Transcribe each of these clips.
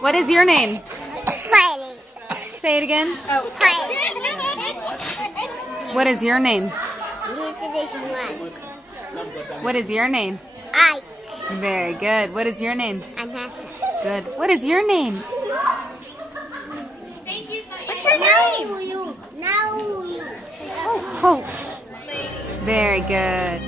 What is your name? Smiley. Say it again. What is your name? What is your name? I. Very good. What is your name? Anasa. Good. What is your name? What's your name? Now you. Hope. Very good.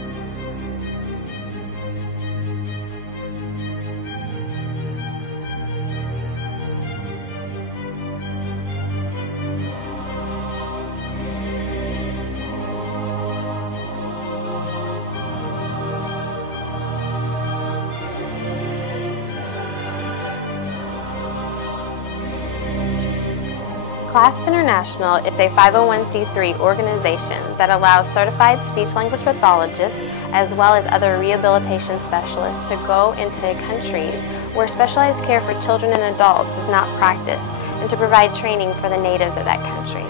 CLASP International is a 501c3 organization that allows certified speech-language pathologists as well as other rehabilitation specialists to go into countries where specialized care for children and adults is not practiced and to provide training for the natives of that country.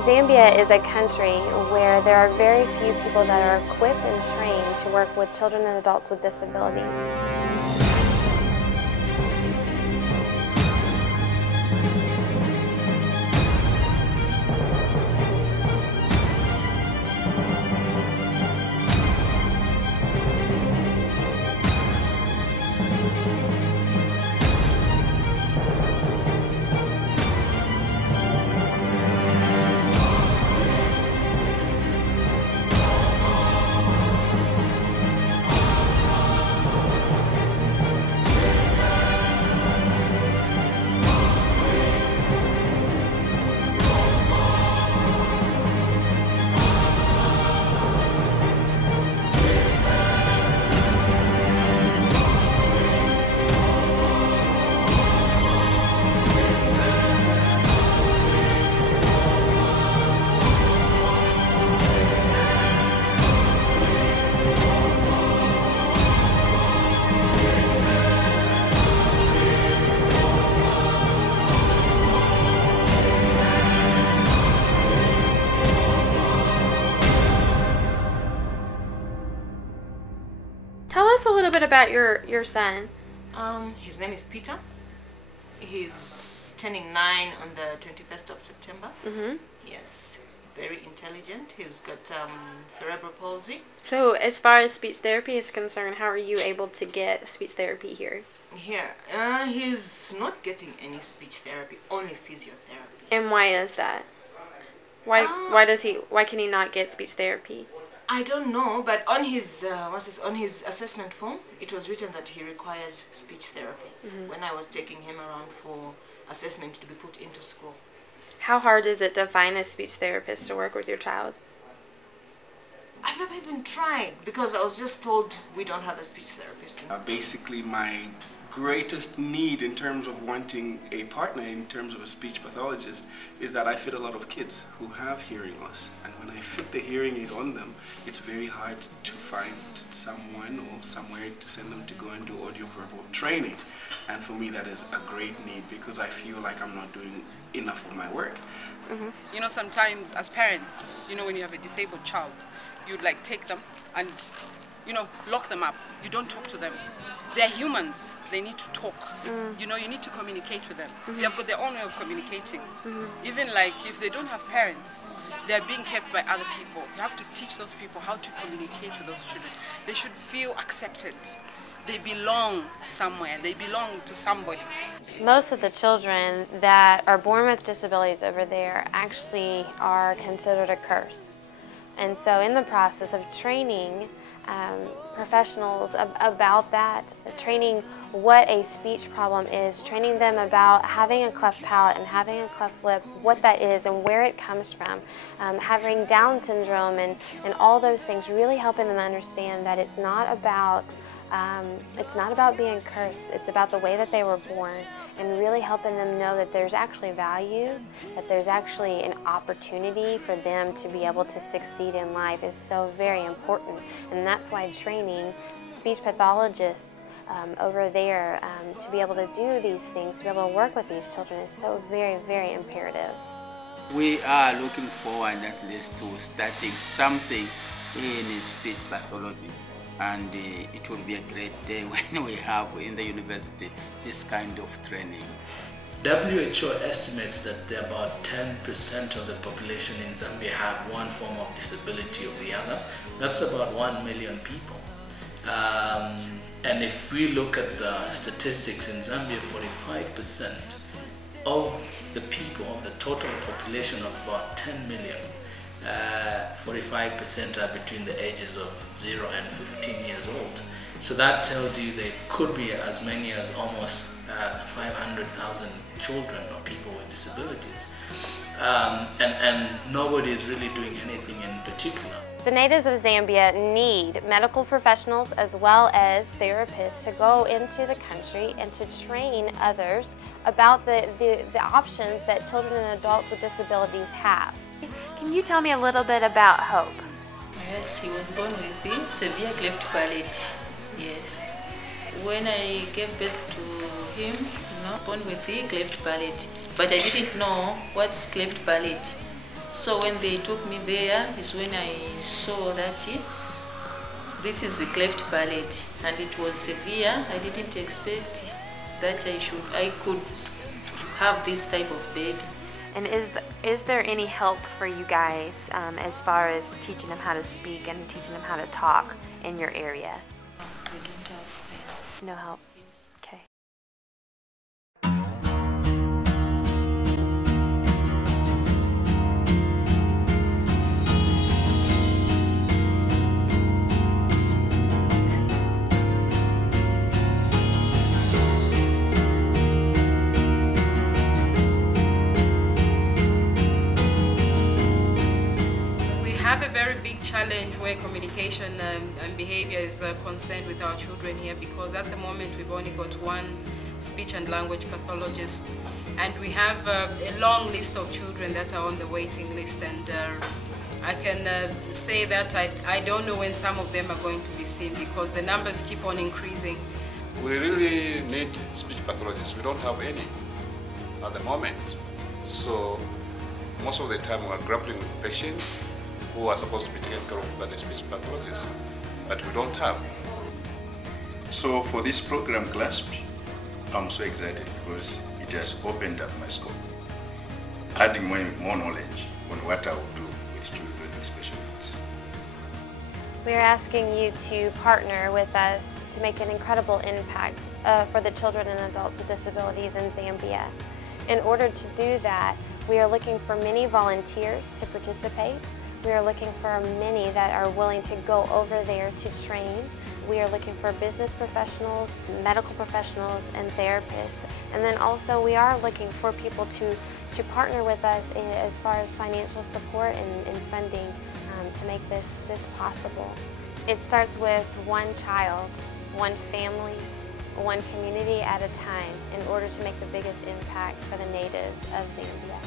Zambia is a country where there are very few people that are equipped and trained to work with children and adults with disabilities. Tell us a little bit about your son. His name is Peter. He's turning 9 on the 21st of September. Yes, very intelligent. He's got cerebral palsy. So as far as speech therapy is concerned, how are you able to get speech therapy here? Here, he's not getting any speech therapy, only physiotherapy. And why is that? Why can he not get speech therapy? I don't know, but on his on his assessment form, it was written that he requires speech therapy. When I was taking him around for assessment to be put into school. How hard is it to find a speech therapist to work with your child? I've never even tried because I was just told we don't have a speech therapist. Basically, my greatest need in terms of wanting a partner in terms of a speech pathologist is that I fit a lot of kids who have hearing loss, and when I fit the hearing aid on them, it's very hard to find someone or somewhere to send them to go and do audio-verbal training. And for me, that is a great need because I feel like I'm not doing enough of my work. You know, sometimes as parents, you know, when you have a disabled child, you'd like take them and, you know, lock them up. You don't talk to them. They're humans. They need to talk. You know, you need to communicate with them. They've got their own way of communicating. Even like if they don't have parents, they're being kept by other people. You have to teach those people how to communicate with those children. They should feel accepted. They belong somewhere. They belong to somebody. Most of the children that are born with disabilities over there actually are considered a curse. And so in the process of training professionals about that, training what a speech problem is, training them about having a cleft palate and having a cleft lip, what that is and where it comes from, having Down syndrome and all those things, really helping them understand that it's not about being cursed, it's about the way that they were born, and really helping them know that there's actually value, that there's actually an opportunity for them to be able to succeed in life is so very important. And that's why training speech pathologists over there to be able to do these things, to be able to work with these children is so very, very imperative. We are looking forward at least to starting something in speech pathology, and it will be a great day when we have in the university this kind of training. WHO estimates that about 10% of the population in Zambia have one form of disability or the other. That's about 1 million people. And if we look at the statistics in Zambia, 45% of the people of the total population of about 10 million, 45% are between the ages of 0 and 15 years old. So that tells you there could be as many as almost 500,000 children or people with disabilities. And nobody is really doing anything in particular. The natives of Zambia need medical professionals as well as therapists to go into the country and to train others about the options that children and adults with disabilities have. Can you tell me a little bit about Hope? Yes, he was born with the severe cleft palate. Yes. When I gave birth to him, born with the cleft palate, but I didn't know what's cleft palate. So when they took me there is when I saw that this is the cleft palate, and it was severe. I didn't expect that I could have this type of baby. And is there any help for you guys as far as teaching them how to speak and teaching them how to talk in your area? We don't have No help? Okay. Have a very big challenge where communication and behavior is concerned with our children here, because at the moment we've only got one speech and language pathologist, and we have a long list of children that are on the waiting list, and I can say that I don't know when some of them are going to be seen because the numbers keep on increasing. We really need speech pathologists. We don't have any at the moment, so most of the time we are grappling with patients who are supposed to be taken care of by the speech pathologists, but we don't have. So for this program, CLASP, I'm so excited because it has opened up my scope, adding more knowledge on what I will do with children with special needs. We are asking you to partner with us to make an incredible impact for the children and adults with disabilities in Zambia. In order to do that, we are looking for many volunteers to participate. We are looking for many that are willing to go over there to train. We are looking for business professionals, medical professionals, and therapists. And then also we are looking for people to partner with us as far as financial support and funding to make this possible. It starts with one child, one family, one community at a time in order to make the biggest impact for the natives of Zambia.